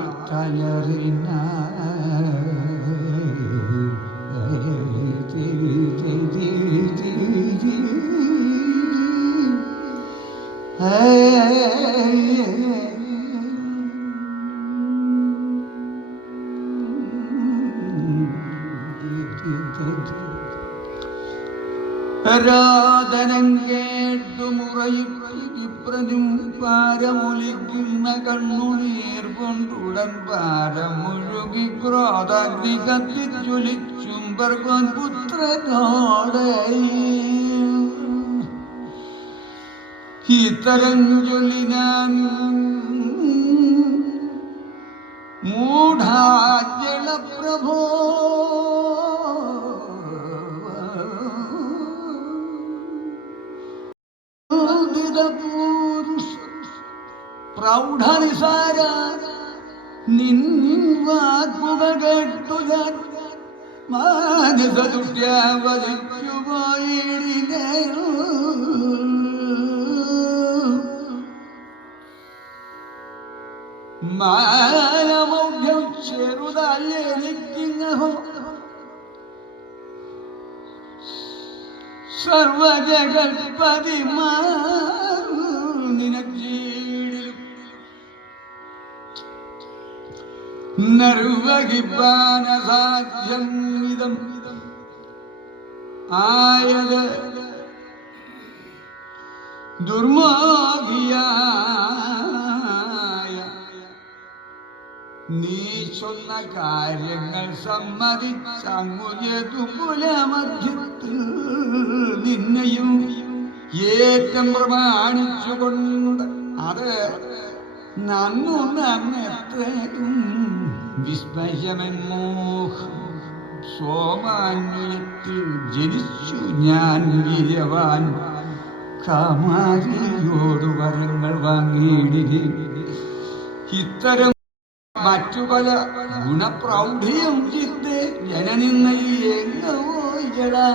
വാഗുത്തലറിന രാധനം കേട്ടുമുറയും ഇപ്രതും പാരമൊലിക്കുന്ന കണ്ണുനീർ കൊണ്ടുടൻ പാരം മുഴുകി ക്രോധാഗ്നി കത്തിച്ചൊലിച്ചും ഭർഗവൻ പുത്രനോടെ ഇത്തരം ചൊല്ലിനാൻ മൂഢാജല പ്രഭോ പ്രൗഢനിസാര നിൻ വാക്കുകൾ കേട്ടു ഞാൻ മാനസതുഷ്ട്യാവതിച്ചുപോയിടിനേ. മാനമൗഢ്യം ചെറുതായിരിക്കുന്നഹോ സർവജഗൽപതിമാ നിനക്കീടിലും നിർവഹിപ്പാനസാധ്യം ഇതം ആയത് ദുർമോഹിയായ നീ ചൊന്ന കാര്യങ്ങൾ സമ്മതിച്ചങ്ങുയതു പുലമധ്യത്തിൽ നിന്നെയും ഏറ്റം പ്രമാണിച്ചുകൊണ്ട് അത് നന്നെത്രയും വിസ്മയമോഹം സോമാന്വയത്തിൽ ജനിച്ചു ഞാൻ വീര്യവാൻ കാമാരിയോട് വരങ്ങൾ വാങ്ങിയിടിരി. ഇത്തരം മറ്റു പല ഗുണപ്രൗഢിയും ചിത്തെ ജനനിന്നയിലെങ്ങോയിടാ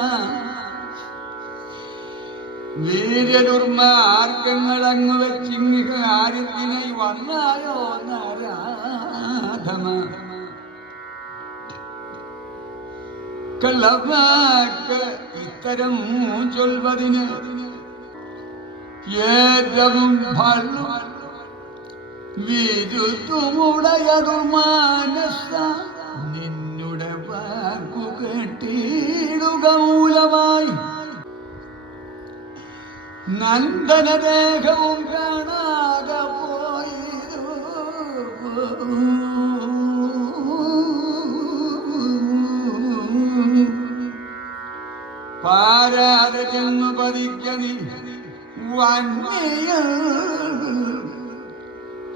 വീര്യദുർമാർഗങ്ങൾ അങ്ങ് വെച്ചിങ്ങ കാര്യത്തിനായി വന്നായോ നാരാധമ. കള്ളവാക്ക് ഇത്തരം ചൊൽവതിന് ഏറ്റവും ഭള്ളു വിരുത്തുമുടയതു മാനസ നിന്നുടെ വാക്കു കേട്ടിടുക മൂലമായി നന്ദനദേഹവും കാണാതെ പോയിരു. പാരാതെ ചെന്നു പതിക്കനി വന്യ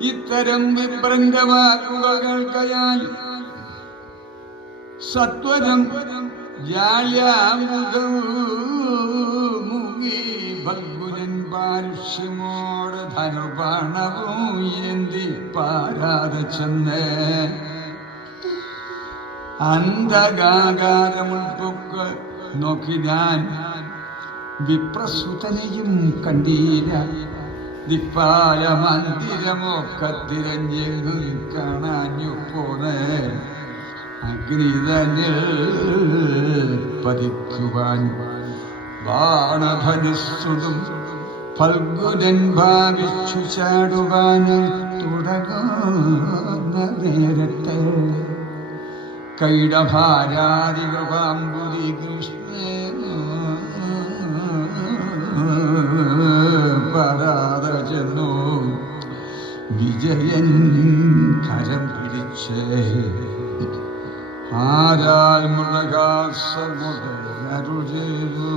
ഇത്തരം വിഭ്രന്ത വാക്കുകൾ കേൾക്കയായി സത്വരം ജാല്യാമുഖം മുങ്ങി ഭഗുരൻ പാരുഷ്യമോട് ധനുർബാണവും എന്തി പാരാതെ ചെന്ന് അന്ധകാകാരമുൾപ്പൊക്ക് നോക്കി ഞാൻ വിപ്രസുതനെയും കണ്ടീര. ദിപ്പായ മന്ദിരമൊക്കെ തിരഞ്ഞെങ്ങും കാണാഞ്ഞു പോന്ന് അഗ്നിതനിൽ പതിക്കുവാൻ ബാണധനുസ്സുതും ഫൽഗുനൻ ഭാവിച്ചു ചാടുവാനായി തുടങ്ങുന്ന നേരത്തെ കൈടഭാരാതി കൃപാംബുരി കൃഷ്ണേന പരാതെ ചെന്നു വിജയൻ കരം പിടിച്ച് ആരാൽ മുളകാസമുടരുചേരു